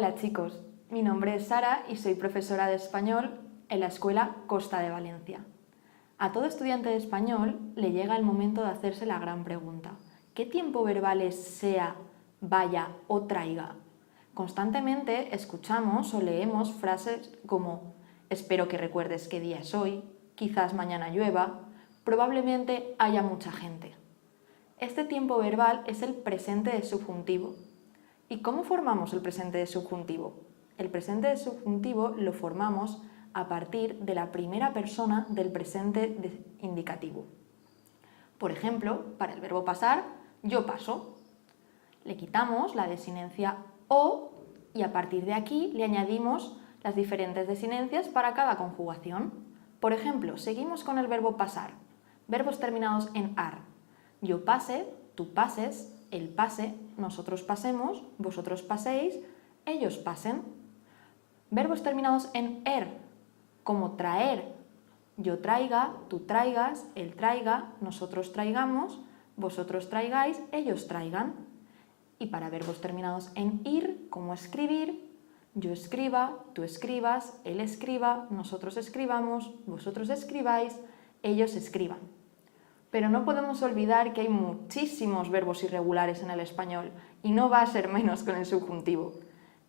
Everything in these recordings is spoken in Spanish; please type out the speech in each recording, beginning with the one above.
Hola chicos, mi nombre es Sara y soy profesora de español en la Escuela Costa de Valencia. A todo estudiante de español le llega el momento de hacerse la gran pregunta: ¿qué tiempo verbal es sea, vaya o traiga? Constantemente escuchamos o leemos frases como espero que recuerdes qué día es hoy, quizás mañana llueva, probablemente haya mucha gente. Este tiempo verbal es el presente de subjuntivo. ¿Y cómo formamos el presente de subjuntivo? El presente de subjuntivo lo formamos a partir de la primera persona del presente indicativo. Por ejemplo, para el verbo pasar, yo paso. Le quitamos la desinencia o y a partir de aquí le añadimos las diferentes desinencias para cada conjugación. Por ejemplo, seguimos con el verbo pasar. Verbos terminados en ar. Yo pase, tú pases, él pase, nosotros pasemos, vosotros paséis, ellos pasen. Verbos terminados en er, como traer. Yo traiga, tú traigas, él traiga, nosotros traigamos, vosotros traigáis, ellos traigan. Y para verbos terminados en ir, como escribir, yo escriba, tú escribas, él escriba, nosotros escribamos, vosotros escribáis, ellos escriban. Pero no podemos olvidar que hay muchísimos verbos irregulares en el español y no va a ser menos con el subjuntivo.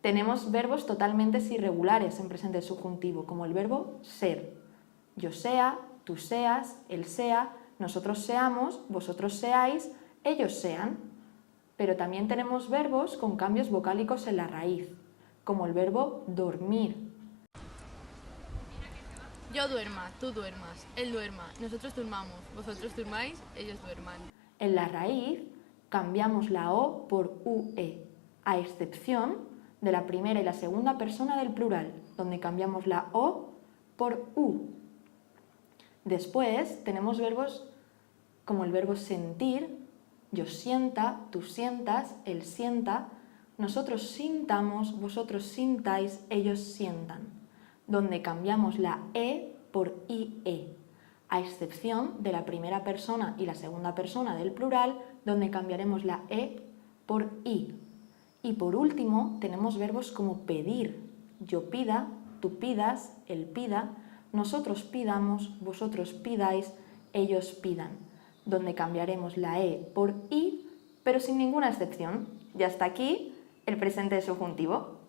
Tenemos verbos totalmente irregulares en presente subjuntivo, como el verbo ser. Yo sea, tú seas, él sea, nosotros seamos, vosotros seáis, ellos sean. Pero también tenemos verbos con cambios vocálicos en la raíz, como el verbo dormir. Yo duerma, tú duermas, él duerma, nosotros durmamos, vosotros durmáis, ellos duerman. En la raíz cambiamos la O por UE, a excepción de la primera y la segunda persona del plural, donde cambiamos la O por U. Después tenemos verbos como el verbo sentir, yo sienta, tú sientas, él sienta, nosotros sintamos, vosotros sintáis, ellos sientan, donde cambiamos la E por IE, a excepción de la primera persona y la segunda persona del plural, donde cambiaremos la E por I. Y por último, tenemos verbos como pedir, yo pida, tú pidas, él pida, nosotros pidamos, vosotros pidáis, ellos pidan, donde cambiaremos la E por I, pero sin ninguna excepción. Y hasta aquí el presente de subjuntivo.